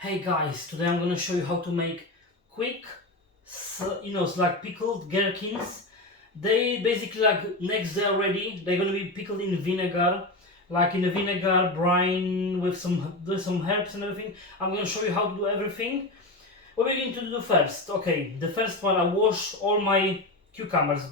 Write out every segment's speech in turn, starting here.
Hey guys, today I'm gonna show you how to make quick, it's like pickled gherkins. They basically like next day already. They're gonna be pickled in vinegar, like in a vinegar brine with some herbs and everything. I'm gonna show you how to do everything. What we're going to do first? Okay, the first one I wash all my cucumbers,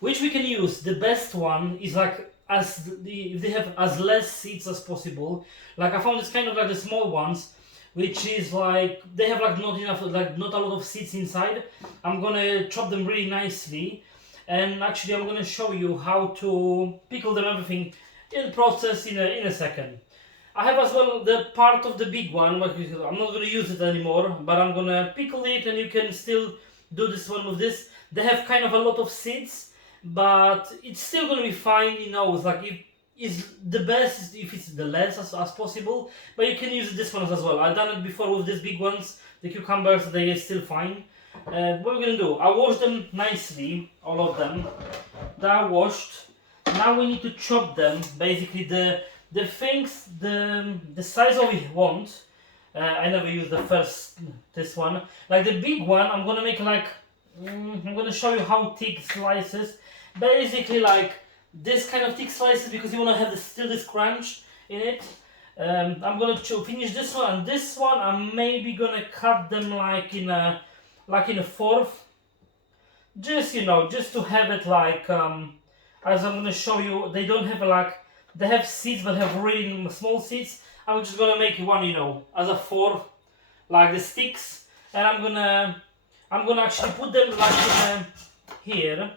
which we can use. The best one is like if they have as less seeds as possible. Like I found this kind of like the small ones which is like they have like not enough, like not a lot of seeds inside. I'm gonna chop them really nicely, and actually I'm gonna show you how to pickle them everything in the process in a second. I have as well the part of the big one, but I'm not gonna use it anymore, but I'm gonna pickle it, and you can still do this one with this. They have kind of a lot of seeds, but it's still gonna be fine, it's like if is the best if it's the less as possible, but you can use this one as well. I've done it before with these big ones, the cucumbers, they are still fine. What we're gonna do, I washed them nicely, all of them. They are washed. Now we need to chop them, basically the things, the size of we want. I never use this one. Like the big one, I'm gonna make like, I'm gonna show you how thick slices. Basically like this kind of thick slices because you want to have still this crunch in it. I'm gonna finish this one, and this one I'm maybe gonna cut them like in a fourth, just just to have it like as I'm gonna show you. They don't have they have seeds but have really small seeds. I'm just gonna make one as a fourth, like the sticks, and I'm gonna actually put them like here.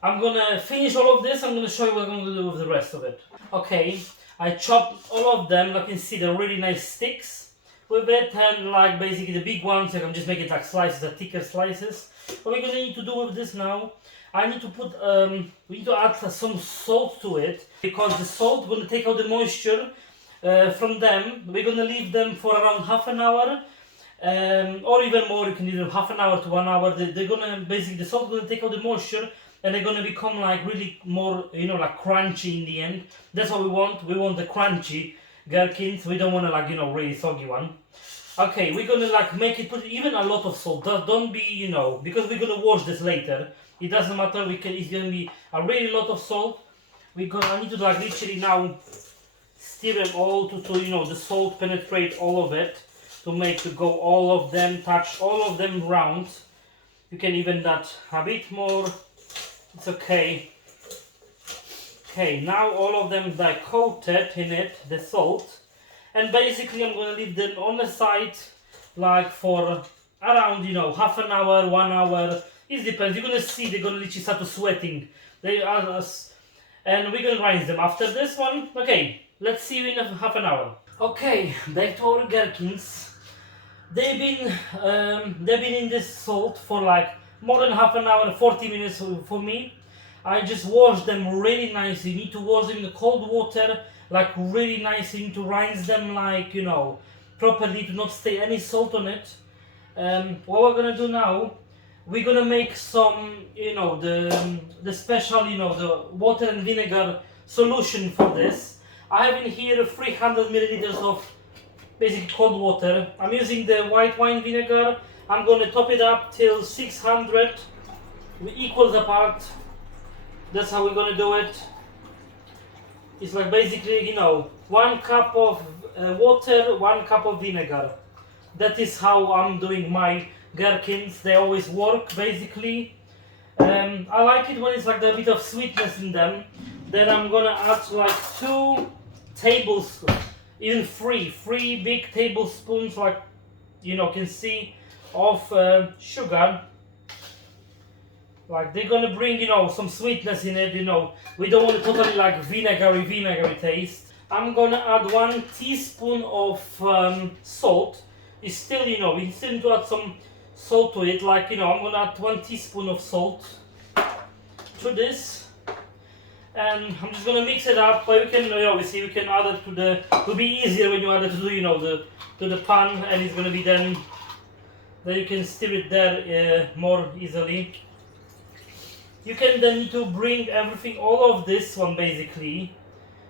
I'm gonna finish all of this. I'm gonna show you what I'm gonna do with the rest of it. Okay, I chopped all of them. Like you can see, they're really nice sticks with it, and like basically the big ones, like I'm just making like slices, the thicker slices. What we're gonna need to do with this now, I need to put, we need to add some salt to it because the salt gonna take out the moisture from them. We're gonna leave them for around half an hour. Or even more, you can leave them half an hour to 1 hour. They're gonna basically, the salt gonna take out the moisture, and they're gonna become like really more, like crunchy in the end. That's what we want. We want the crunchy gherkins. We don't want to like, really soggy one. Okay, we're gonna like make it, put even a lot of salt. Don't be, because we're gonna wash this later. It doesn't matter. It's gonna be a really lot of salt. I need to like literally now stir them all to the salt penetrate all of it, to go all of them, touch all of them round. You can even add a bit more. It's okay. Okay, now all of them are coated in it, the salt. And basically I'm going to leave them on the side like for around, half an hour, 1 hour. It depends. You're going to see they're going to literally start to sweating. And we're going to rinse them after this one. Okay, let's see you in half an hour. Okay, back to our gherkins. They've been in this salt for like more than half an hour, 40 minutes for me. I just washed them really nicely. You need to wash them in the cold water, like really nice. You need to rinse them like, properly to not stay any salt on it. What we're gonna do now, we're gonna make some, the special, the water and vinegar solution for this. I have in here 300 milliliters of basic cold water. I'm using the white wine vinegar. I'm going to top it up till 600. We equal the part. That's how we're going to do it. It's like basically, 1 cup of water, 1 cup of vinegar. That is how I'm doing my gherkins. They always work basically. I like it when it's like a bit of sweetness in them. Then I'm going to add like 2 tablespoons. Even three big tablespoons, like can see, of sugar. Like they're gonna bring some sweetness in it. We don't want it totally like vinegary taste. I'm gonna add 1 teaspoon of salt. It's still we still need to add some salt to it. Like I'm gonna add 1 teaspoon of salt to this. And I'm just gonna mix it up, but you can obviously you can add it to the. It will be easier when you add it to the pan, and it's gonna be then you can stir it there more easily. You can then need to bring everything, all of this one basically.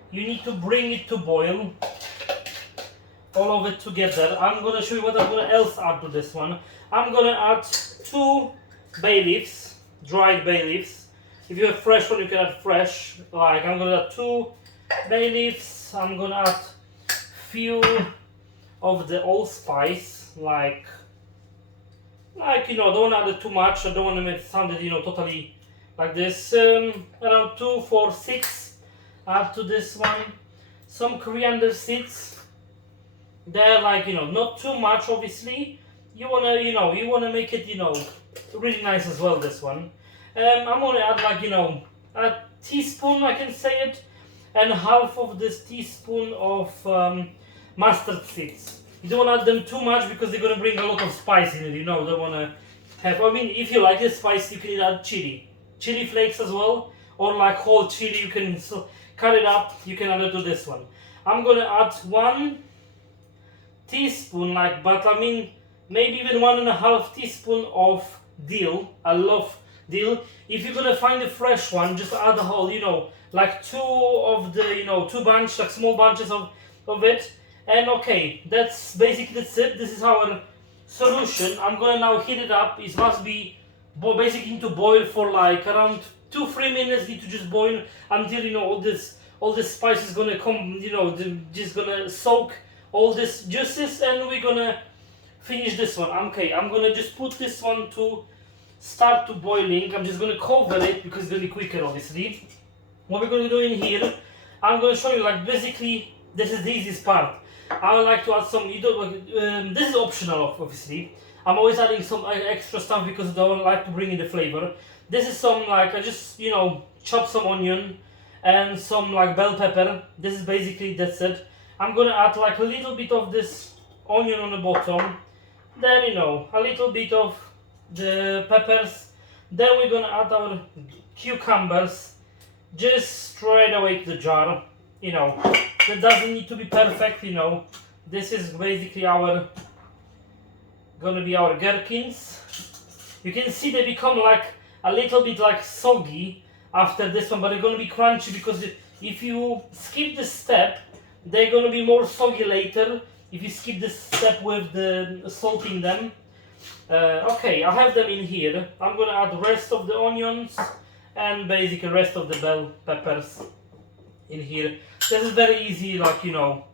You need to bring it to boil. all of it together. I'm gonna show you what I'm gonna else add to this one. I'm gonna add 2 bay leaves, dried bay leaves. If you have fresh one, you can add fresh. Like I'm gonna add 2 bay leaves. I'm gonna add few of the allspice, like you know, don't want to add too much. I don't want to make it sound, you know, totally like this. Around 2, 4, 6. Add to this one some coriander seeds. They're like, you know, not too much. Obviously, you wanna make it, you know, really nice as well. This one. I'm gonna add like, you know, a teaspoon, I can say it, and half of this teaspoon of mustard seeds. You don't want to add them too much because they're going to bring a lot of spice in it, you know. Don't want to have, I mean, if you like the spice, you can add chili flakes as well, or like whole chili. You can cut it up, you can add it to this one. I'm going to add 1 teaspoon, like, but I mean, maybe even 1.5 teaspoon of dill. I love dill. If you're going to find a fresh one, just add a whole, you know, like 2 of the, you know, 2 bunches, like small bunches of it. And okay, that's basically it. This is our solution. I'm gonna now heat it up. It must be basically need to boil for like around 2-3 minutes. Need to just boil until, you know, all this spice is gonna come. You know, just gonna soak all this juices, and we're gonna finish this one. Okay, I'm gonna just put this one to start to boiling. I'm just gonna cover it because it's gonna be quicker, obviously. What we're gonna do in here, I'm gonna show you, like, basically this is the easiest part. I would like to add some, this is optional obviously. I'm always adding some extra stuff because I don't like to bring in the flavor. This is some, like, I just, you know, chop some onion and some like bell pepper. This is basically, that's it. I'm gonna add like a little bit of this onion on the bottom. Then, you know, a little bit of the peppers. Then we're gonna add our cucumbers just straight away to the jar. You know, that doesn't need to be perfect, you know. This is basically gonna be our gherkins. You can see they become like a little bit like soggy after this one, but they're gonna be crunchy because if you skip this step, they're gonna be more soggy later. If you skip this step with the salting them. Okay, I have them in here. I'm gonna add the rest of the onions and basically the rest of the bell peppers in here. This is very easy, like, you know.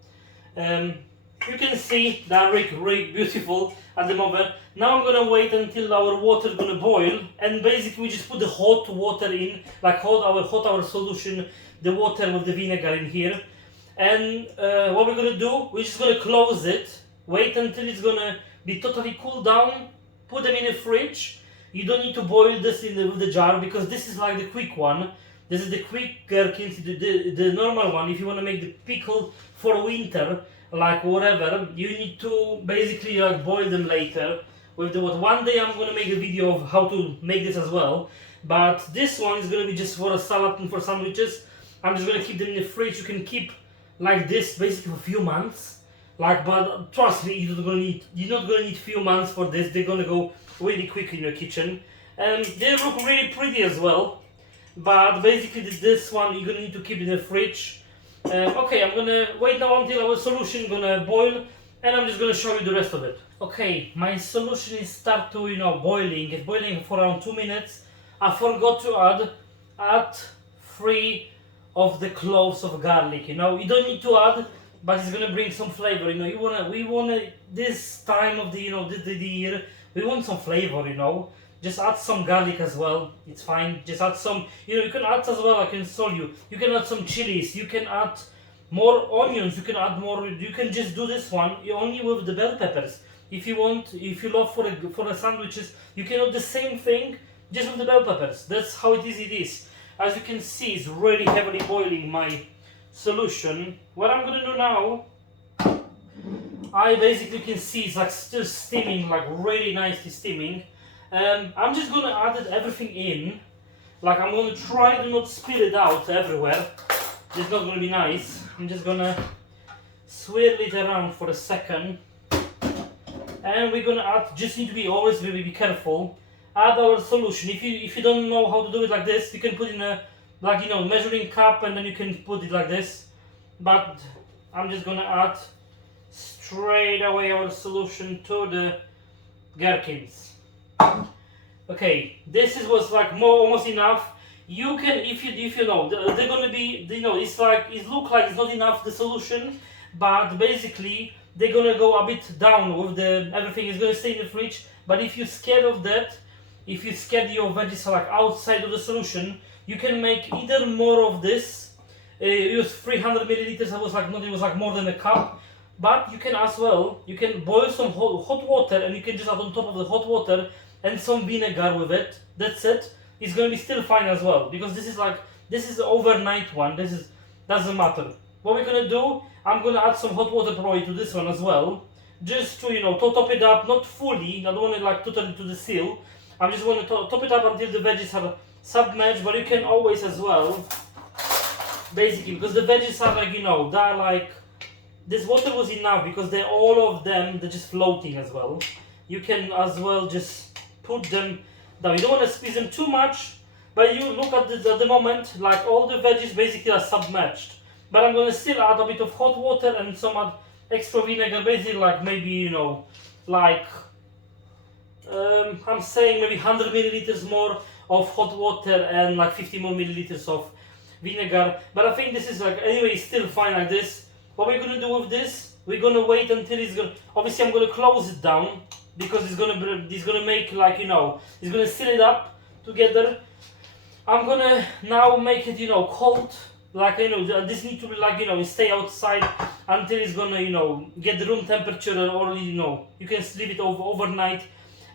You can see they're really beautiful at the moment. Now I'm gonna wait until our water is gonna boil, and basically we just put the hot water in, like our solution, the water with the vinegar in here. And what we're gonna do, we're just gonna close it, wait until it's gonna be totally cooled down, put them in the fridge. You don't need to boil this with the jar because this is like the quick one. This is the quick gherkins, the normal one. If you want to make the pickle for winter, like whatever, you need to basically like boil them later with the water. One day I'm going to make a video of how to make this as well. But this one is going to be just for a salad and for sandwiches. I'm just going to keep them in the fridge. You can keep like this basically for a few months. Like, but trust me, you're not going to need few months for this. They're going to go really quick in your kitchen. And they look really pretty as well. But basically this one you're gonna need to keep in the fridge. Okay, I'm gonna wait now until our solution gonna boil, and I'm just gonna show you the rest of it. Okay, my solution is start to, you know, boiling. It's boiling for around 2 minutes. I forgot to add 3 of the cloves of garlic. You know, you don't need to add, but it's gonna bring some flavor. You know, we wanna this time of the, you know, the year, we want some flavor. You know. Just add some garlic as well, it's fine. Just add some, you know, you can add as well, I can show you. You can add some chilies, you can add more onions, you can add more, you can just do this one only with the bell peppers. If you want, if you love for the sandwiches, you can do the same thing, just with the bell peppers. That's how easy it is. As you can see, it's really heavily boiling my solution. What I'm gonna do now, I basically can see it's like still steaming, like really nicely steaming. I'm just gonna add everything in. Like, I'm gonna try to not spill it out everywhere. It's not gonna be nice. I'm just gonna swirl it around for a second. And we're gonna add, just need to be always be careful. Add our solution. If you don't know how to do it like this, you can put in a, like, you know, measuring cup, and then you can put it like this. But I'm just gonna add straight away our solution to the gherkins. Okay, this was like almost enough. You can, if you know, they're gonna be, you know, it's like, it look like it's not enough the solution, but basically they're gonna go a bit down with the, everything is gonna stay in the fridge. But if you're scared of that, if you're scared your veggies are like outside of the solution, you can make either more of this, use 300 milliliters, it was like more than a cup. But you can as well, you can boil some hot water, and you can just add on top of the hot water and some vinegar with it. That's it. It's gonna be still fine as well, because this is the overnight one. Doesn't matter. What we're gonna do, I'm gonna add some hot water probably to this one as well, just to, you know, to top it up, not fully. I don't want it like totally to the seal. I'm just going to top it up until the veggies are submerged. But you can always as well, basically, because the veggies are like, you know, they're like, this water was enough because they're just floating as well. You can as well just put them down. You don't want to squeeze them too much, but you look at the moment, like all the veggies basically are submerged. But I'm going to still add a bit of hot water and some extra vinegar, basically like maybe, you know, like I'm saying maybe 100 milliliters more of hot water and like 50 more milliliters of vinegar. But I think this is like, anyway, still fine like this. What we're gonna do with this, we're gonna wait until it's gonna, obviously I'm gonna close it down, because it's gonna make, like, you know, it's gonna seal it up together. I'm gonna now make it, you know, cold, like, you know, this need to be like, you know, stay outside until it's gonna, you know, get the room temperature, or, you know, you can leave it overnight,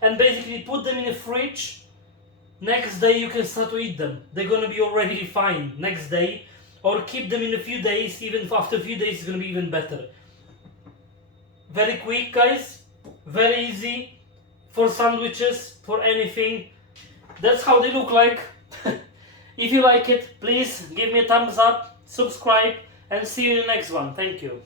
and basically put them in the fridge. Next day you can start to eat them. They're gonna be already fine next day. Or keep them in a few days, even after a few days it's going to be even better. Very quick, guys, very easy, for sandwiches, for anything. That's how they look like. If you like it, please give me a thumbs up, subscribe, and see you in the next one. Thank you.